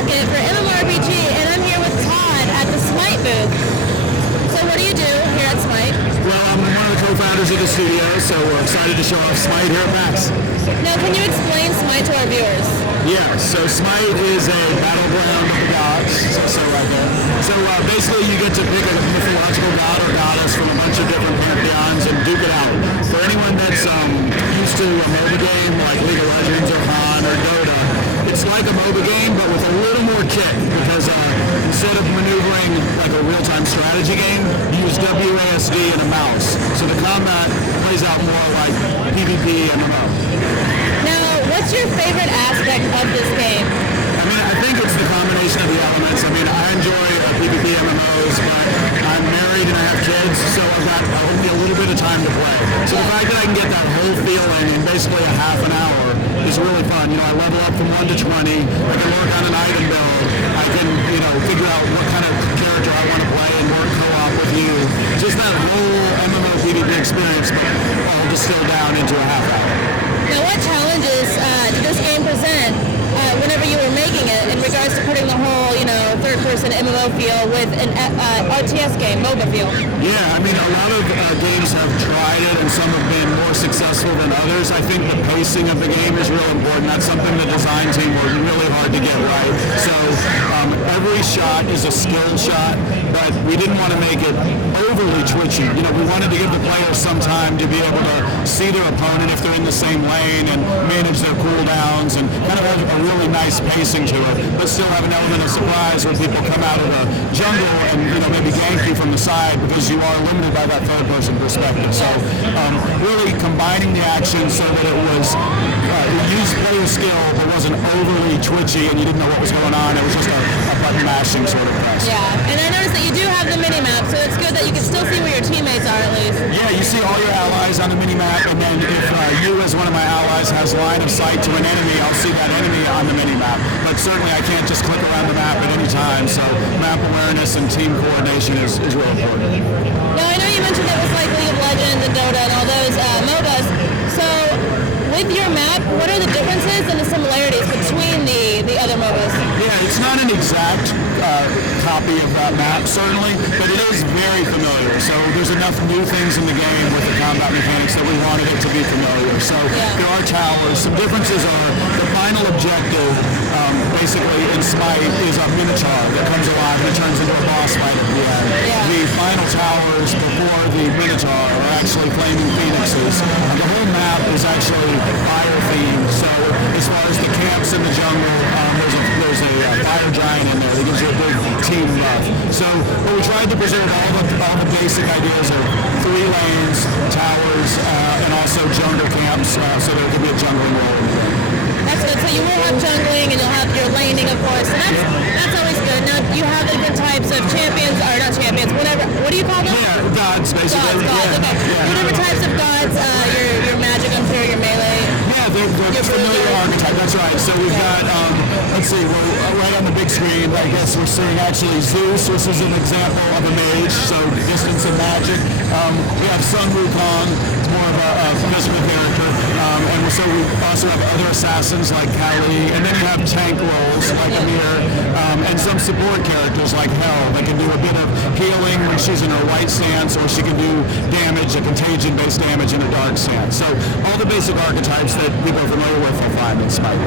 Pokket for MMORPG, and I'm here with Todd at the SMITE booth. So what do you do here at SMITE? Well, I'm one of the co-founders of the studio, so we're excited to show off SMITE here at PAX. Now, can you explain SMITE to our viewers? Yeah, so SMITE is a battleground of the gods, so right there. So basically you get to pick a mythological god or goddess from a bunch of different pantheons and duke it out. For anyone that's used to a MOBA game like League of Legends or Han or Dota, it's like a MOBA game but with a little more kick because instead of maneuvering like a real-time strategy game, you use WASD and a mouse. So the combat plays out more like PvP MMO. Now, what's your favorite aspect of this game? I mean, I think it's the combination of the elements. I mean, I enjoy PvP MMOs, but I'm married and I have kids, so I've got only a little bit of time to play. So the fact that I can get that whole feeling in basically a half an hour is really fun. You know, I level up from 1 to 20. I can work on an item build. I can, figure out what kind of character I want to play and work co-op with you. Just that whole MMO PvP experience, but all distilled down into a half hour. Now, what challenges did this game present whenever you were making it in regards to putting the whole, third-person MMO feel with an RTS game, MOBA feel? Yeah, I mean, a lot of games have tried it, and some have been more successful than others. I think the pacing of the game is real important. That's something the design team worked really hard to get right. So every shot is a skill shot, but we didn't want to make it overly twitchy. We wanted to give the players some time to be able to see their opponent if they're in the same lane and manage their cooldowns and kind of have a really nice pacing to it, but still have an element of surprise when people come out of the jungle and maybe gank you from the side because you are limited by that third-person perspective. So really combining the action so that it was it used player skill but wasn't overly twitchy and you didn't know what was going on. It was just a button mashing sort of press. Yeah, and I noticed that you do have the mini-map, so it's good that you can still see where your teammates are at least. Yeah, you see all your allies on the mini-map, and then if you as one of my allies has line of sight to an enemy, I'll see that enemy on the mini-map. But certainly I can't just click around the map at any time, so map awareness and team coordination is really important. Now, I know you mentioned it was like League of Legends and Dota and all those MOBAs, so with your map, what are the differences and the similarities between the other MOBAs? Yeah, it's not an exact copy of that map, certainly, but it is very familiar. So there's enough new things in the game with the combat mechanics that we wanted it to be familiar. So there are towers. Some differences are the final objective, basically in SMITE, is a minotaur that comes alive and it turns into a boss fight at the end. The final towers before the minotaur are actually flaming phoenixes. The whole map is actually fire themed. So as far as the camps in the jungle, there's a fire giant in there that gives you a big team buff. So we tried to preserve all the basic ideas of 3 lanes, towers, and also jungle camps, so there could be a jungling role in the game. That's good. So you will have jungling and you'll have your laning, of course, and that's always good. Now, you have different types of champions, or not champions, whatever. What do you call them? Yeah, gods, basically. Gods, okay. Yeah. Different types of gods, your magic, I'm sure, your melee. Yeah, they're familiar archetype, that's right. So we've got, let's see, right on the big screen, I guess we're seeing actually Zeus. This is an example of a mage, so distance and magic. We have Sun Wukong, it's more of a physical character. And so we also have other assassins like Kali, and then you have tank roles like Amir, and some support characters like Hel that can do a bit of healing when she's in her white stance, or she can do damage, a contagion-based damage in a dark stance. So all the basic archetypes that people are familiar with will find in SMITE.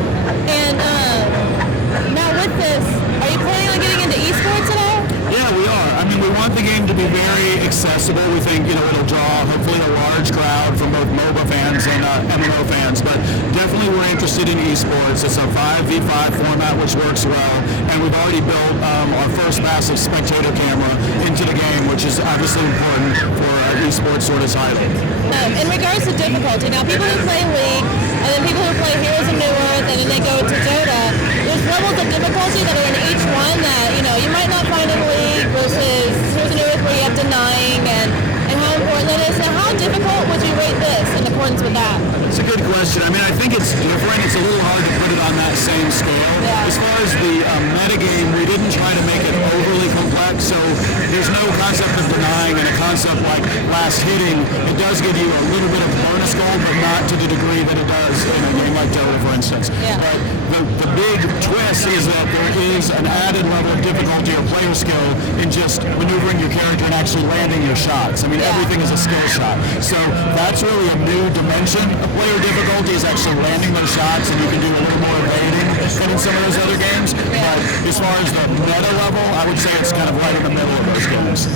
And now with this, are you planning on getting into esports at all? Yeah, we are. I mean, we want the game to be very accessible. We think, it'll draw hopefully a large crowd from both MOBA fans and MMO fans, but definitely we're interested in esports. It's a 5v5 format, which works well, and we've already built our first massive spectator camera into the game, which is obviously important for an esports sort of title. In regards to difficulty, now people who play League, and then people who play Heroes of New Earth, and then they go to Dota, there's levels of difficulty that are in each one that, you might not find in League versus Heroes of New Earth where you have denying and how important that is. Now, how difficult would you rate this in accordance with that? It's a good question. I mean, I think it's different. It's a little hard to put it on that same scale. Yeah. As far as the metagame, we didn't try to make it overly complex, so there's no concept of denying and a concept like last hitting. It does give you a little bit of bonus gold, but not to the degree that it does in a game like like Dota, for instance. Yeah. But the big twist is that there is an added level of difficulty or player skill in just maneuvering your character and actually landing your shots. I mean, everything is a skill shot. So that's really a new dimension of player difficulty, is actually landing those shots, and you can do a little more evading than in some of those other games. But as far as the meta level, I would say it's kind of right in the middle of those games.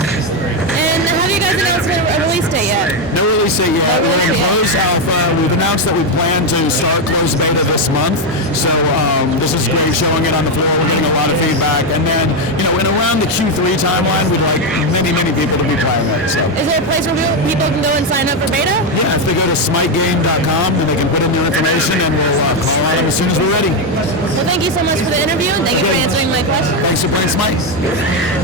And have you guys announced a release date yet? No release date yet. We're in closed alpha. We've announced that we plan to start closed beta this month. So this is great, showing it on the floor. We're getting a lot of feedback. And then, in around the Q3 timeline, we'd like many, many people to be playing it. So. Is there a place where people can go and sign up for beta? Yeah, if they go to smitegame.com, then they can put in their information, and we'll call on them as soon as we're ready. Well, thank you so much for the interview, and thank you for answering my question. Thanks for playing Smite.